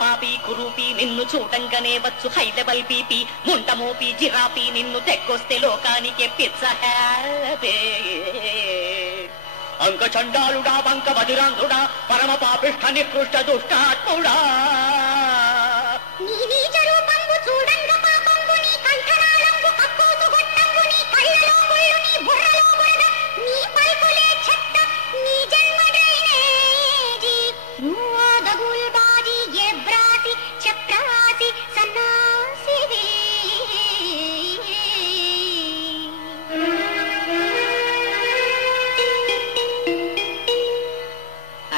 పాపి కురూపి నిన్ను చూడంగానే వచ్చు హై లెవెల్ బీపీ ముండమోపి జిరాపి నిన్ను తెగ్గొస్తే లోకానికి పిచ్చ హ్యాపీ అంక చండాలుడా వంక వదిరాంధుడా పరమ పాపిష్ఠ నికృష్ట దుష్టాత్ముడా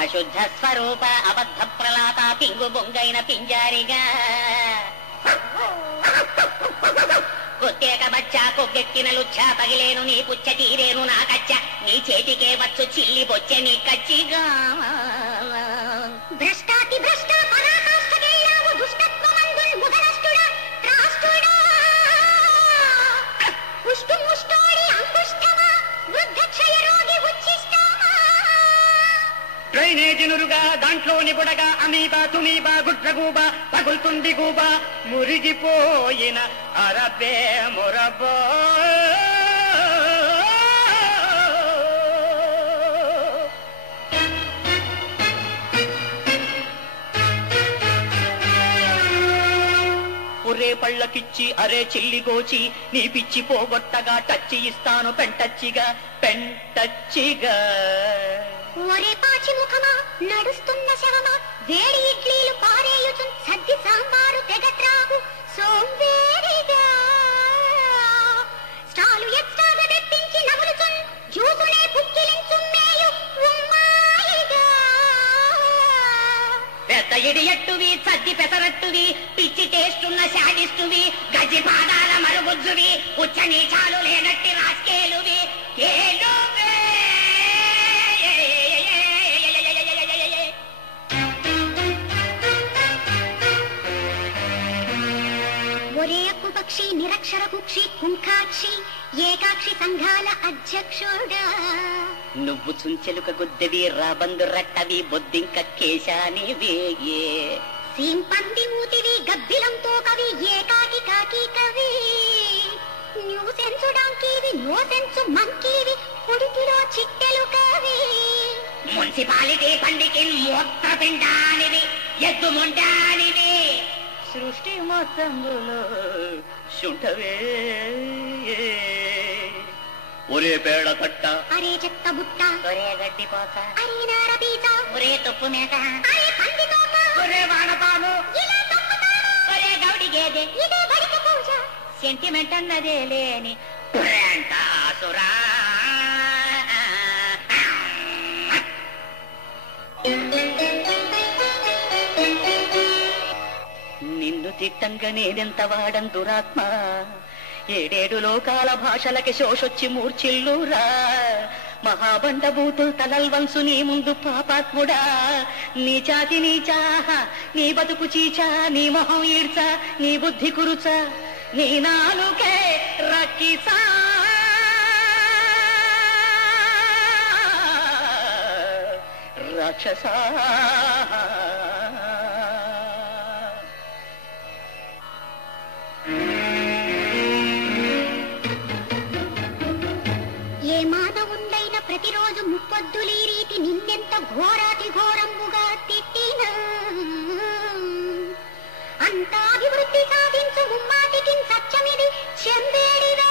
అశుద్ధ స్వరూప అబద్ధ ప్రలాత పింగు బొంగైన పింజారిగా కొత్తేక బచ్చా కొగ్గెక్కిన లుచ్చా పగిలేను నీ పుచ్చ తీరేను నా కచ్చ నీ చేతికే వచ్చు చిల్లి బొచ్చె నీ కచ్చిగా భ్రష్టాతి భ్రష్ట పరాకాష్ఠకెళ్ళావు దుష్టత్వమందుల్ ముదనష్టుడా త్రాష్టుడా పుష్టు ముష్టోడి అంకుష్టమా వృద్ధక్షయ రోగి ఉచ్చిష్టమా డ్రైనేజీ నురుగా దాంట్లోని బుడగా అమీబా తుమీబా గుడ్రగూబా పగులుతుంది గూబా మురిగిపోయిన అరబే మురబో ఒరే పళ్ళకిచ్చి అరే చెల్లిగోచి నీ పిచ్చి పోగొట్టగా టచ్చి ఇస్తాను పెంటచ్చిగా పెంటచ్చిగా ఒరే పాచి ముఖమా నడుస్తున్న శవమా వేడి ఇడ్లీలు పారేయుచు సద్ది సాంబారు తెగట్రాగు సోంబేరిగా స్టాలు ఎక్స్ట్రాగా తెప్పించి నములుచున్ జ్యూసునే పుక్కిలించు మేయు ఉమ్మాయిగా పెద్ద ఇడియట్టువి సద్ది పెసరట్టువి పిచ్చి టేస్టున్న శాడిస్టువి గజ్జి పాదాల మరుగుజ్జువి ఉచ్చ నీచాలు లేనట్టి రాస్కేలువి ఒరే అప్పు పక్షి నిరక్షర కుక్షి కుంకాక్షి ఏకాక్షి సంఘాల అధ్యక్షుడా నువ్వు చుంచెలుక గుద్దవి రాబందు రట్టవి బొద్దింక కేశాని వేగే సింపంది మూతివి గబ్బిలంతో కవి ఏకాకి కాకి కవి న్యూ సెన్సు డాంకీవి నో సెన్సు మంకీవి కుడికిలో చిట్టెలు కవి మున్సిపాలిటీ పండికి మూత్ర పిండానివి ఎద్దు ముండానివి సృష్టి మొత్తంలో శుంఠవే ఒరే పేడ కట్ట అరే చెత్త బుట్ట ఒరే గడ్డి పోత అరే నార పీత ఒరే తప్పు మేక అరే పంది తోక ఒరే వానపాము ఇలా తప్పుతాను ఒరే గౌడి గేదె ఇదే బడిక పూజ సెంటిమెంట్ అన్నదే లేని ప్రేంటాసురా నిన్ను తిట్టంగా నేనెంత వాడం దురాత్మ ఏడేడు లోకాల భాషలకి శోషొచ్చి మూర్చిల్లురా మహాబండబూతులు తలల్వంసు నీ ముందు పాపాత్ముడా నీ చాతి నీచా నీ బతుకు చీచా నీ మొహం ఈడ్చా నీ బుద్ధి కురుచా నీ నాలుకే రక్కిసా రాక్షసా ఏ మానవుండైన ప్రతిరోజు ముప్పొద్దులీ రీతి నిన్నెంత ఘోరాతి ఘోరంబుగా తిట్టినా అంతా అభివృద్ధి సాధించు ముమ్మాటికి సత్యమిది చెంబేడివే